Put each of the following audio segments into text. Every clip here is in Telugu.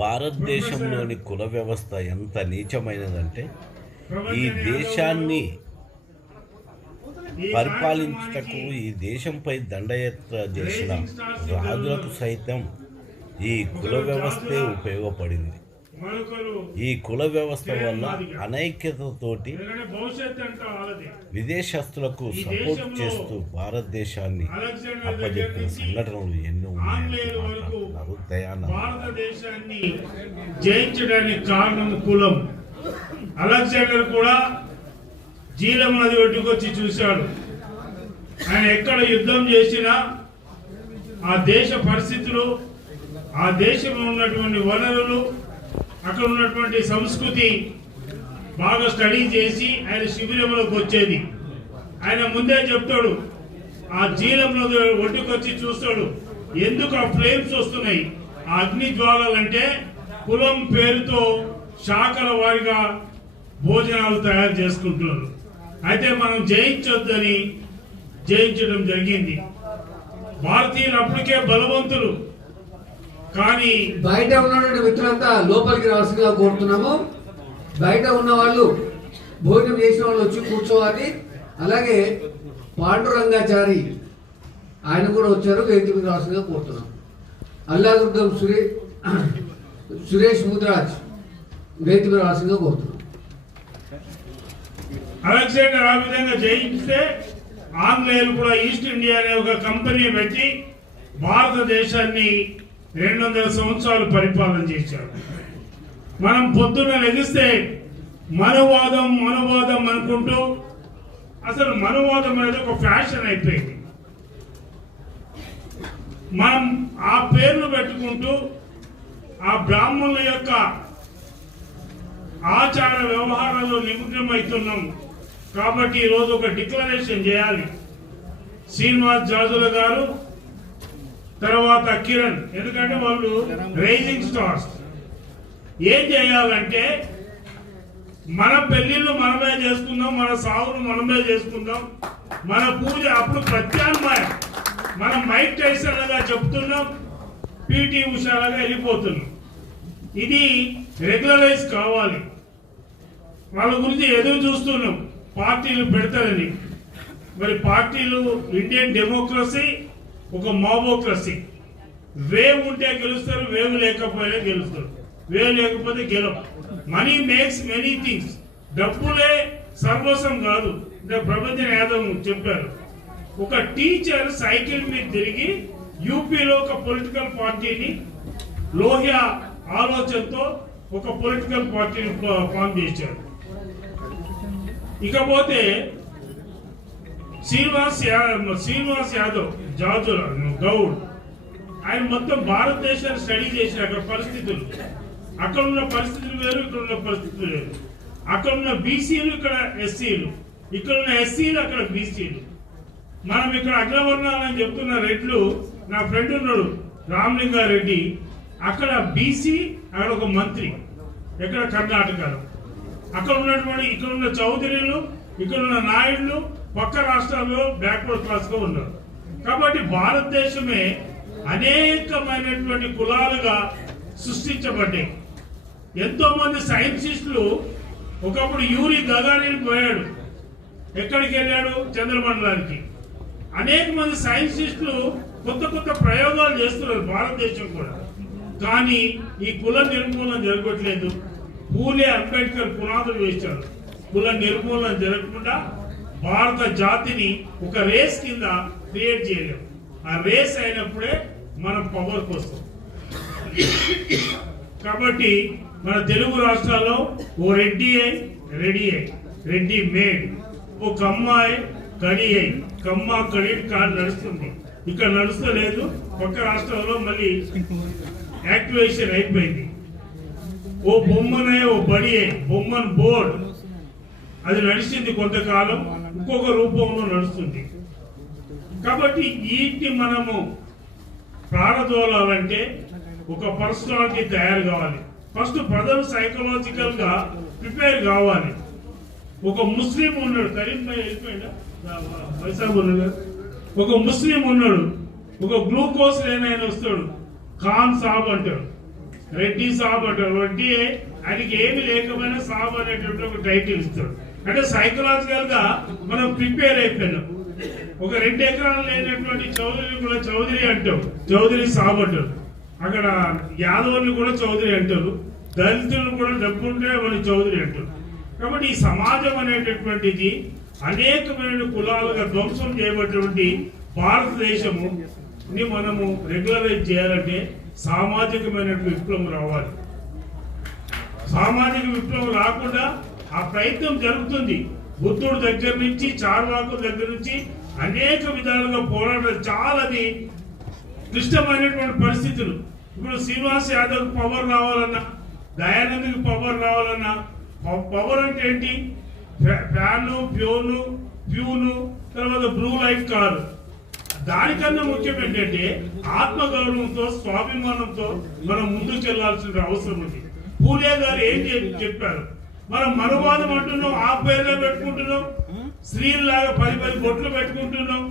భారతదేశంలోని కుల వ్యవస్థ ఎంత నీచమైనదంటే ఈ దేశాన్ని పరిపాలించుటకు ఈ దేశంపై దండయాత్ర చేసిన రాజులకు సైతం ఈ కుల వ్యవస్థే ఉపయోగపడింది. ఈ కుల వ్యవస్థ వల్ల అనైక్యతతోటి విదేశస్తులకు సపోర్ట్ చేస్తూ భారతదేశాన్ని అప్పజెప్పిన సంఘటనలు ఎన్నో ఉన్నాయన్నారు దయానంద్. భారతదేశాన్ని జయించడానికి కారణం కులం. అలెగ్జాండర్ కూడా జీలం నది ఒడ్డుకొచ్చి చూశాడు. ఆయన ఎక్కడ యుద్ధం చేసినా ఆ దేశ పరిస్థితులు, ఆ దేశంలో ఉన్నటువంటి వనరులు, అక్కడ ఉన్నటువంటి సంస్కృతి బాగా స్టడీ చేసి ఆయన శిబిరంలోకి వచ్చేది. ఆయన ముందే చెప్తాడు, ఆ జీలంలో ఒడ్డుకొచ్చి చూస్తాడు, ఎందుకు ఆ ఫ్లేమ్స్ వస్తున్నాయి, ఆ అగ్ని జ్వాలలంటే కులం పేరుతో శాఖల వారిగా భోజనాలు తయారు చేసుకుంటున్నారు. అయితే మనం జయించొద్దని జయించడం జరిగింది. భారతీయులు అప్పటికే బలవంతులు, కానీ బయట ఉన్నటువంటి మిత్రులంతా లోపలికి రావాల్సిందిగా కోరుతున్నాము. బయట ఉన్న వాళ్ళు భోజనం చేసిన వాళ్ళు వచ్చి కూర్చోవాలి. అలాగే పాండురంగాచారి ఆయన కూడా వచ్చారు, వేదిక మీద రావాల్సిందిగా కోరుతున్నాం. అల్లాదుర్గం సురేష్ ముద్రాజ్ వేదిక మీద రావాల్సిందిగా కోరుతున్నాం. అలెగ్జాండర్ ఆ విధంగా జయించితే ఆంగ్లేయులు కూడా ఈస్ట్ ఇండియా అనే ఒక కంపెనీ పెట్టి భారతదేశాన్ని 200 సంవత్సరాలు పరిపాలన చేశారు. మనం పొద్దున్న లెగిస్తే మనవాదం అనుకుంటూ అసలు మనవాదం అనేది ఒక ఫ్యాషన్ అయిపోయింది. మనం ఆ పేర్లు పెట్టుకుంటూ ఆ బ్రాహ్మణుల యొక్క ఆచార వ్యవహారాల్లో నిమగ్నమవుతున్నాం. కాబట్టి ఈరోజు ఒక డిక్లరేషన్ చేయాలి. శ్రీనివాస్ జాజుల గారు, తర్వాత కిరణ్, ఎందుకంటే వాళ్ళు రైజింగ్ స్టార్స్. ఏం చేయాలంటే మన పెళ్లిళ్ళు మనమే చేసుకుందాం, మన సావులు మనమే చేసుకుందాం, మన పూజ అప్పుడు ప్రత్యామ్నాయం. మనం మైక్ టైసన్ లాగా చెప్తున్నాం, పిటి ఉషాలాగా వెళ్ళిపోతున్నాం. ఇది రెగ్యులరైజ్ కావాలి. వాళ్ళ గురించి ఎదురు చూస్తున్నాం, పార్టీలు పెడతారని. మరి పార్టీలు ఇండియన్ డెమోక్రసీ ఒక మాబోక్రసీ. వేవ్ ఉంటే గెలుస్తారు, వేవ్ లేకపోయినా గెలుస్తారు. వేవ్ లేకపోతే గెలవ. Money makes many things. డబ్బులే సర్వస్వం కాదు. ప్రపంచం యాదవ్ చెప్పారు. ఒక టీచర్ సైకిల్ మీద తిరిగి యూపీలో ఒక పొలిటికల్ పార్టీని లోహియా ఆలోచనతో ఒక పొలిటికల్ పార్టీని ఫామ్ చేశారు. ఇకపోతే శ్రీనివాస్ యాదవ్ జాజుల గౌడ్, ఆయన మొత్తం భారతదేశాన్ని స్టడీ చేసిన అక్కడ పరిస్థితులు, అక్కడ ఉన్న పరిస్థితులు వేరు, ఇక్కడ ఉన్న పరిస్థితులు వేరు. అక్కడ ఉన్న బీసీలు, ఇక్కడ ఎస్సీలు, ఇక్కడ ఉన్న ఎస్సీలు, అక్కడ బీసీలు. మనం ఇక్కడ అగ్రవర్ణాలని చెప్తున్న రెడ్లు. నా ఫ్రెండ్ ఉన్నాడు రామలింగారెడ్డి, అక్కడ బీసీ, అక్కడ ఒక మంత్రి, ఎక్కడ కర్ణాటకలో. అక్కడ ఉన్నటువంటి ఇక్కడ ఉన్న చౌదరీలు, ఇక్కడ ఉన్న నాయుడులు పక్క రాష్ట్రాల్లో బ్యాక్వర్డ్ క్లాస్ గా ఉన్నారు. కాబట్టి భారతదేశమే అనేకమైనటువంటి కులాలుగా సృష్టించబడ్డాయి. ఎంతో మంది సైంటిస్టులు, ఒకప్పుడు యూరి గగారిన్ పోయాడు, ఎక్కడికి వెళ్ళాడు, చంద్రమండలానికి. అనేక మంది సైంటిస్టులు కొత్త కొత్త ప్రయోగాలు చేస్తున్నారు భారతదేశం కూడా. కానీ ఈ కుల నిర్మూలన జరగట్లేదు. పూలే అంబేద్కర్ పునాదులు వేశారు. కుల నిర్మూలన జరగకుండా భారత జాతిని ఒక రేస్ కింద క్రియేట్ చేయలేము. ఆ రేస్ అయినప్పుడే మనం పవర్కి వస్తాం. కాబట్టి మన తెలుగు రాష్ట్రాల్లో ఓ రెడ్డి రెడ్డి మేడ్, ఓ కమ్మాయి కడి కమ్మ కడి కాదు నడుస్తుంది. ఇక్కడ నడుస్తలేదు. పక్క రాష్ట్రంలో మళ్ళీ యాక్టివేషన్ అయిపోయింది. ఓ బొమ్మనే ఓ బడి బొమ్మన్ బోర్డ్, అది నడిచింది కొంతకాలం, ఇంకొక రూపంలో నడుస్తుంది. కాబట్టి వీటిని మనము ప్రారదోలాలంటే ఒక పర్సనాలిటీ తయారు కావాలి. ఫస్ట్ ప్రజలు సైకలాజికల్ గా ప్రిపేర్ కావాలి. ఒక ముస్లిం ఉన్నాడు, కరీం భాయ్ వెళ్ళిపోయినా వైసాబ్ ఉన్నాడు, ఒక ముస్లిం ఉన్నాడు, ఒక గ్లూకోజ్ లేని ఆయన వస్తాడు, ఖాన్ సాబ్ అంటాడు, రెడ్డి సాబ్ అంటాడు. రెడ్డి ఆయనకి ఏమి లేకపోయినా సాబ్ అనేటువంటి ఒక టైటిల్ ఇస్తాడు. అంటే సైకలాజికల్ గా మనం ప్రిపేర్ అయిపోయినాం. ఒక 2 ఎకరాలు లేనటువంటి చౌదరిని కూడా చౌదరి అంటాం, చౌదరి సాబ్ అంటారు. అక్కడ యాదవుల్ని కూడా చౌదరి అంటారు, దళితులను కూడా డబ్బుంటే వాళ్ళు చౌదరి అంటారు. కాబట్టి ఈ సమాజం అనేటటువంటిది అనేకమైన కులాలుగా ధ్వంసం చేయబడినటువంటి భారతదేశము మనము రెగ్యులరైజ్ చేయాలంటే సామాజికమైన విప్లవం రావాలి. సామాజిక విప్లవం రాకుండా ఆ ప్రయత్నం జరుగుతుంది. బుద్ధుడు దగ్గర నుంచి చార్వాకుల దగ్గర నుంచి అనేక విధాలుగా పోరాటాలు, చాలా క్లిష్టమైనటువంటి పరిస్థితులు. ఇప్పుడు శ్రీనివాస్ యాదవ్ పవర్ రావాలన్నా, దయానందకి పవర్ రావాలన్నా, పవర్ అంటే ఏంటి? ఫ్యాను, ప్యూను, తర్వాత బ్లూ లైట్ కారు. దానికన్నా ముఖ్యం ఏంటంటే ఆత్మగౌరవంతో, స్వాభిమానంతో మనం ముందుకెళ్లాల్సిన అవసరం ఉంది. పూలే గారు ఏం చెప్పారు? మనం మనువాదం అంటున్నాం, ఆ పేర్లో పెట్టుకుంటున్నాం, స్త్రీలాగా 10 బొట్లు పెట్టుకుంటున్నాం.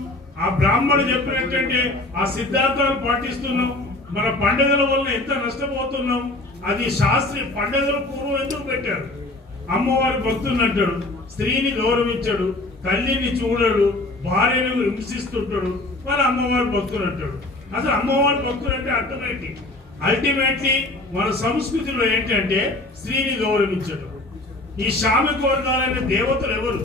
ఆ బ్రాహ్మణుడు చెప్పినట్టంటే ఆ సిద్ధాంతాలు పాటిస్తున్నాం. మన పండుగల వల్ల ఎంత నష్టపోతున్నాం. అది శాస్త్రీయ పండుగల పూర్వం ఎందుకు పెట్టారు? అమ్మవారి భక్తులు అంటాడు, స్త్రీని గౌరవించాడు, తల్లిని చూడడు, భార్యను హింసిస్తుంటాడు, మరి అమ్మవారి భక్తులు అంటాడు. అసలు అమ్మవారి భక్తులు అంటే అర్థమేంటి? అల్టిమేట్లీ మన సంస్కృతిలో ఏంటంటే స్త్రీని గౌరవించడం. ఈ శ్రామిక వర్గాలైన దేవతలు ఎవరు?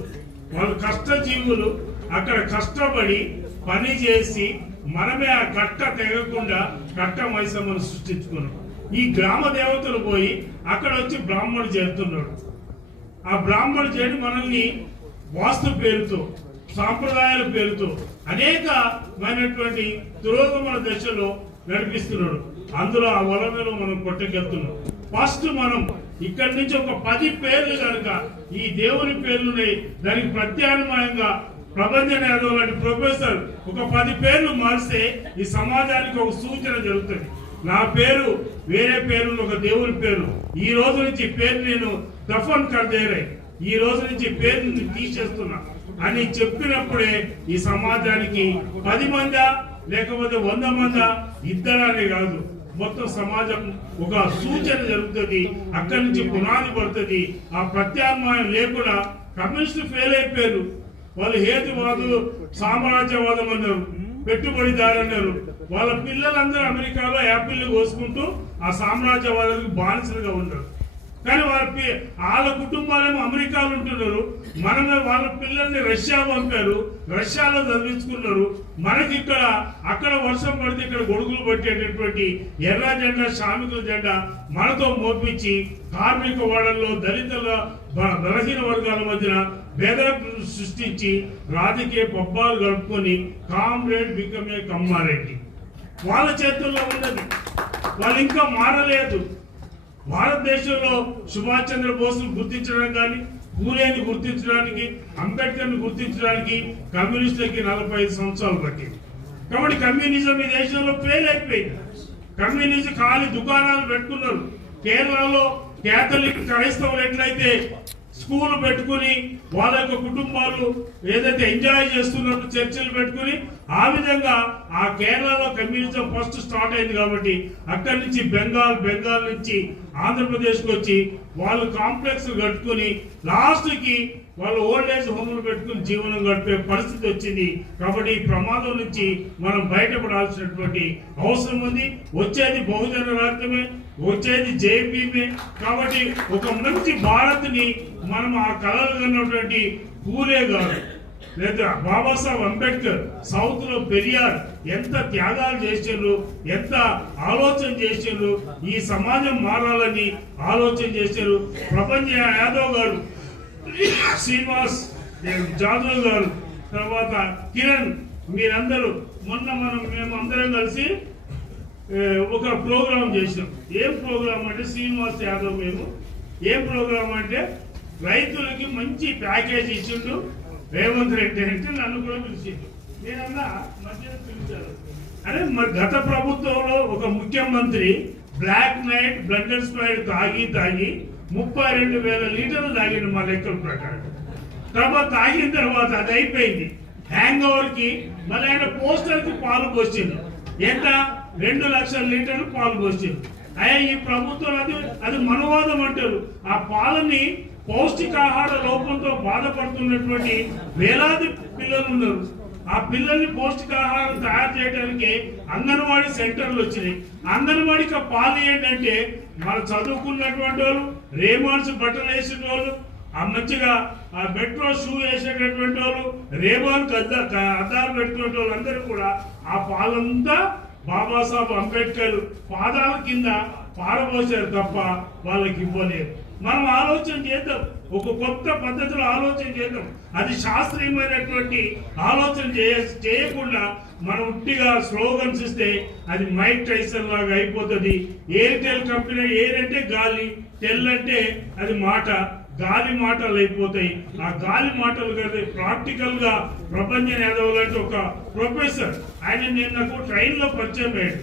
వాళ్ళు కష్టజీవులు. అక్కడ కష్టపడి పని చేసి మనమే ఆ కట్ట తెగకుండా కట్ట మైసమ్మను సృష్టించుకున్నాం. ఈ గ్రామ దేవతలు పోయి అక్కడ వచ్చి బ్రాహ్మణుడు చేస్తున్నాడు. ఆ బ్రాహ్మణుడు చేయడం మనల్ని వాస్తు పేరుతో, సాంప్రదాయాల పేరుతో అనేకమైనటువంటి తిరోగమన దశలో నడిపిస్తున్నాడు. అందులో ఆ వలనలో మనం కొట్టకెళ్తున్నాం. ఫస్ట్ మనం ఇక్కడి నుంచి ఒక 10 పేర్లు కనుక ఈ దేవుని పేర్లున్నాయి, దానికి ప్రత్యామ్నాయంగా ప్రభంజన యాదవ్ లాంటి ప్రొఫెసర్ ఒక 10 పేర్లు మారిస్తే ఈ సమాజానికి ఒక సూచన జరుగుతుంది. నా పేరు వేరే పేరు, ఒక దేవుని పేరు, ఈ రోజు నుంచి పేరు నేను దఫన్ కర్దేరే, ఈ రోజు నుంచి పేరు తీసేస్తున్నా అని చెప్పినప్పుడే ఈ సమాజానికి 10 మందా లేకపోతే 100 మందా, ఇద్దరనే కాదు, మొత్తం సమాజం ఒక సూచన జరుగుతుంది. అక్కడి నుంచి పునాది పడుతుంది. ఆ ప్రత్యామ్నాయం లేకుండా కమ్యూనిస్టులు ఫెయిల్ అయిపోయారు. వాళ్ళు హేతువాదులు, సామ్రాజ్యవాదం అన్నారు, పెట్టుబడిదారు అన్నారు. వాళ్ళ పిల్లలందరూ అమెరికాలో యాపిల్ కోసుకుంటూ ఆ సామ్రాజ్యవాదానికి బానిసలుగా ఉన్నారు. కానీ వాళ్ళ కుటుంబాలేమో అమెరికాలో ఉంటున్నారు. మనమే వాళ్ళ పిల్లల్ని రష్యా పంపారు, రష్యాలో చదివించుకున్నారు. మనకి ఇక్కడ అక్కడ వర్షం పడితే ఇక్కడ గొడుగులు పట్టేటటువంటి ఎర్ర జెండా, శ్రామికుల జెండా మనతో మోపించి కార్మిక వాడల్లో దళితుల, బలహీన వర్గాల మధ్యన భేదాలను సృష్టించి రాజకీయ పబ్బాలు గడుపుకొని కామ్రేడ్ బికమే కమ్మారెడ్డి వాళ్ళ చేతుల్లో ఉన్నది. వాళ్ళు ఇంకా మారలేదు. భారతదేశంలో సుభాష్ చంద్రబోస్ గుర్తించడం కానీ, పూలేని గుర్తించడానికి, అంబేద్కర్ని గుర్తించడానికి కమ్యూనిస్టులకి 45 సంవత్సరాలు పట్టింది. కాబట్టి కమ్యూనిజం ఈ దేశంలో ఫెయిల్ అయిపోయింది. కమ్యూనిజం ఖాళీ దుకాణాలు పెట్టుకున్నారు. కేరళలో కేథలిక్ క్రైస్తవులు ఎట్లయితే స్కూల్ పెట్టుకుని వాళ్ళ యొక్క కుటుంబాలు ఏదైతే ఎంజాయ్ చేస్తున్నట్టు చర్చలు పెట్టుకుని, ఆ విధంగా ఆ కేరళలో కమ్యూనిజం ఫస్ట్ స్టార్ట్ అయింది. కాబట్టి అక్కడి నుంచి బెంగాల్ నుంచి ఆంధ్రప్రదేశ్కి వచ్చి వాళ్ళు కాంప్లెక్స్ కట్టుకుని లాస్ట్కి వాళ్ళు ఓల్డ్ ఏజ్ హోములు పెట్టుకుని జీవనం గడిపే పరిస్థితి వచ్చింది. కాబట్టి ఈ ప్రమాదం నుంచి మనం బయటపడాల్సినటువంటి అవసరం ఉంది. వచ్చేది బహుజన రాజ్యమే, వచ్చేది జేపీమే. కాబట్టి ఒక మంచి భారత్ని మనం ఆ కళలు కన్నటువంటి పూలే గారు లేదా బాబాసాహెబ్ అంబేద్కర్, సౌత్ లో పెరియార్ ఎంత త్యాగాలు చేశారు, ఎంత ఆలోచన చేశారు, ఈ సమాజం మారాలని ఆలోచన చేశారు. ప్రపంచ యాదవ్ గారు, శ్రీనివాస్ జాదవ్ గారు, తర్వాత కిరణ్, మీరందరూ మొన్న మేము అందరం కలిసి ఒక ప్రోగ్రాం చేసినాం. ఏం ప్రోగ్రాం అంటే శ్రీనివాస్ యాదవ్ మేము ఏం ప్రోగ్రాం అంటే రైతులకి మంచి ప్యాకేజ్ ఇచ్చిండు రేవంత్ రెడ్డి అంటే నన్ను కూడా పిలిచిండు. నేనన్నా మధ్యలో పిలిచారు. అరే మరి గత ప్రభుత్వంలో ఒక ముఖ్యమంత్రి బ్లాక్ నైట్ బ్లడ్ స్ప్రైడ్ తాగి 32,000 లీటర్లు తాగిండు మా లెక్కల ప్రకారం. తర్వాత తాగిన తర్వాత అది అయిపోయింది. హ్యాంగ్ ఓవర్ కి మళ్ళీ ఆయన పోస్టర్ కి పాలు పోసింది. ఎంత 2 లక్షల లీటర్లు పాలు పోసింది. అయ్యా ఈ ప్రభుత్వం అది మనవాదం అంటారు. ఆ పాలని పౌష్టికాహార లోపంతో బాధపడుతున్నటువంటి వేలాది పిల్లలు ఉన్నారు. ఆ పిల్లల్ని పౌష్టికాహారం తయారు చేయడానికి అంగన్వాడీ సెంటర్లు వచ్చినాయి. అంగన్వాడికి ఆ పాలు ఏంటంటే మన చదువుకున్నటువంటి వాళ్ళు, రేమాన్స్ బట్టలు వేసిన వాళ్ళు, ఆ మంచిగా ఆ మెట్రో షూ వేసేటటువంటి వాళ్ళు, రేమాన్ అద్దాలు పెట్టుకునే వాళ్ళు అందరూ కూడా ఆ పాలంతా బాబాసాహెబ్ అంబేద్కర్ పాదాల కింద పారబోసారు తప్ప వాళ్ళకి ఇవ్వలేదు. మనం ఆలోచన చేద్దాం, ఒక కొత్త పద్ధతిలో ఆలోచన చేద్దాం. అది శాస్త్రీయమైనటువంటి ఆలోచన చేయకుండా మనం ఉట్టిగా స్లోగన్స్ ఇస్తే అది మైక్ టైసన్ లాగా అయిపోతుంది. ఎయిర్టెల్ కంపెనీ ఎయిర్ అంటే గాలి, టెల్ అంటే అది మాట, గాలి మాటలు అయిపోతాయి. ఆ గాలి మాటలు కదా ప్రాక్టికల్ గా ప్రపంచం ఎదవాలంటే ఒక ప్రొఫెసర్ ఆయన నేను నాకు ట్రైన్ లో పరిచయం అయ్యాడు.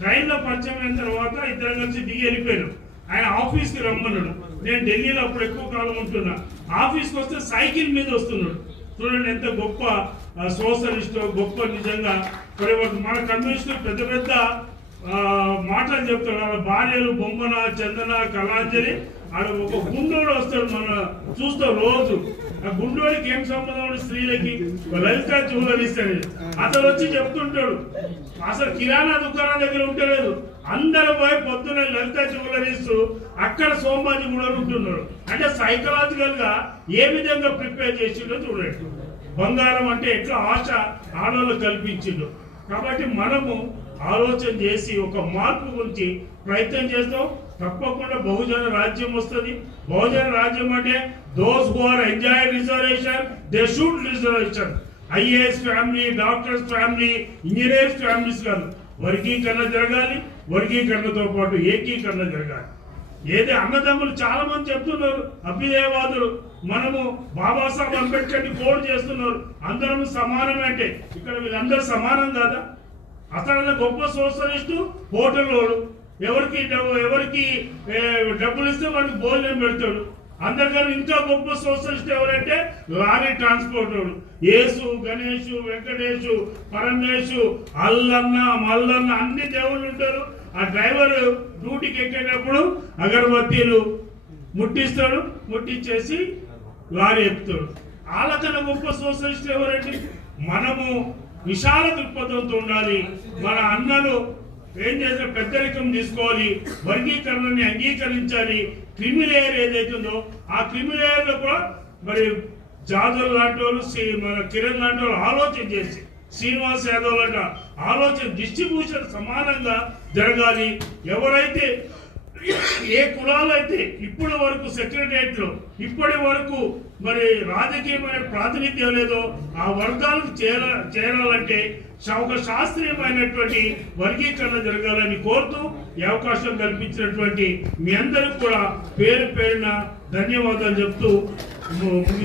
ట్రైన్ లో పరిచయం అయిన తర్వాత ఇద్దరు కలిసి దిగి వెళ్ళిపోయారు. ఆయన ఆఫీస్కి రమ్మన్నాడు. నేను ఢిల్లీలో అప్పుడు ఎక్కువ కాలం ఉంటున్నా. ఆఫీస్కి వస్తే సైకిల్ మీద వస్తున్నాడు. చూడండి ఎంత గొప్ప సోషలిస్ట్, గొప్ప నిజంగా మన కమ్యూనిస్టులు పెద్ద పెద్ద మాటలు చెప్తాడు. వాళ్ళ భార్యలు బొమ్మన, చందన, కళాంజలి, ఆడ ఒక గుండోడు వస్తాడు. మన చూస్తాం రోజు. ఆ గుండోడికి ఏం సంబంధం స్త్రీలకి? లలిత జ్యువెలరీ ఇస్తాడు. అతను వచ్చి చెప్తుంటాడు అసలు కిరాణా దుకాణం దగ్గర ఉంటలేదు, అందరూ పోయి పొద్దున్న లలిత జ్యువెలరీస్ అక్కడ సోమాజీ కూడా ఉంటున్నాడు. అంటే సైకలాజికల్ గా ఏ విధంగా ప్రిపేర్ చేసిండో చూడండి. బంగారం అంటే ఎట్లా ఆశ ఆడవాళ్ళు కల్పించిండు. కాబట్టి మనము ఆలోచన చేసి ఒక మార్పు గురించి ప్రయత్నం చేస్తాం. తప్పకుండా బహుజన రాజ్యం వస్తుంది. బహుజన రాజ్యం అంటే those who are enjoy reservation they should reservation. IAS family, doctors family, engineers families కాదు. వర్గీకరణ జరగాలి, వర్గీకరణతో పాటు ఏకీకరణ జరగాలి. ఏది అన్నదమ్ములు చాలా మంది చెప్తున్నారు, అభ్యుదయవాదులు. మనము బాబాసాహెబ్ అంబేద్కర్ ని కోడ్ చేస్తున్నారు, అందరం సమానమే. అంటే ఇక్కడ వీళ్ళందరూ సమానం కాదా? అతను గొప్ప సోషలిస్టు, హోటల్లోడు, ఎవరికి డబ్బులు ఇస్తే వాడికి భోజనం పెడతాడు. అందరికన్నా ఇంకా గొప్ప సోషలిస్ట్ ఎవరంటే లారీ ట్రాన్స్పోర్ట్ వాడు. యేసు, గణేషు, వెంకటేశు, పరమేశు, అల్లన్న, మల్లన్న అన్ని దేవుళ్ళు ఉంటారు. ఆ డ్రైవర్ డ్యూటీకి ఎక్కేటప్పుడు అగరబత్తీలు ముట్టిస్తాడు, ముట్టించేసి లారీ ఎక్కుతాడు. వాళ్ళకన్నా గొప్ప సోషలిస్ట్ ఎవరండి? మనము విశాల దృక్పథంతో ఉండాలి. మన అన్నలు ఏం చేసిన పెద్దరికం తీసుకోవాలి, వర్గీకరణని అంగీకరించాలి. క్రిమిలేయర్ ఏదైతుందో ఆ క్రిమిలేయర్ లో కూడా మరి జాదవ్ లాంటి వాళ్ళు, మన కిరణ్ లాంటి వాళ్ళు ఆలోచన చేసి, శ్రీనివాస్ యాదవ్ లాంటి ఆలోచన, డిస్ట్రిబ్యూషన్ సమానంగా జరగాలి. ఎవరైతే ఏ కులాలు అయితే ఇప్పటి వరకు సెక్రటరియట్ లో ఇప్పటి వరకు మరి రాజకీయమైన ప్రాతినిధ్యం లేదో ఆ వర్గాలకు చేరాలంటే ఒక శాస్త్రీయమైనటువంటి వర్గీకరణ జరగాలని కోరుతూ ఈ అవకాశం కల్పించినటువంటి మీ అందరికి కూడా పేరు పేరున ధన్యవాదాలు చెప్తూ ముగిస్తూ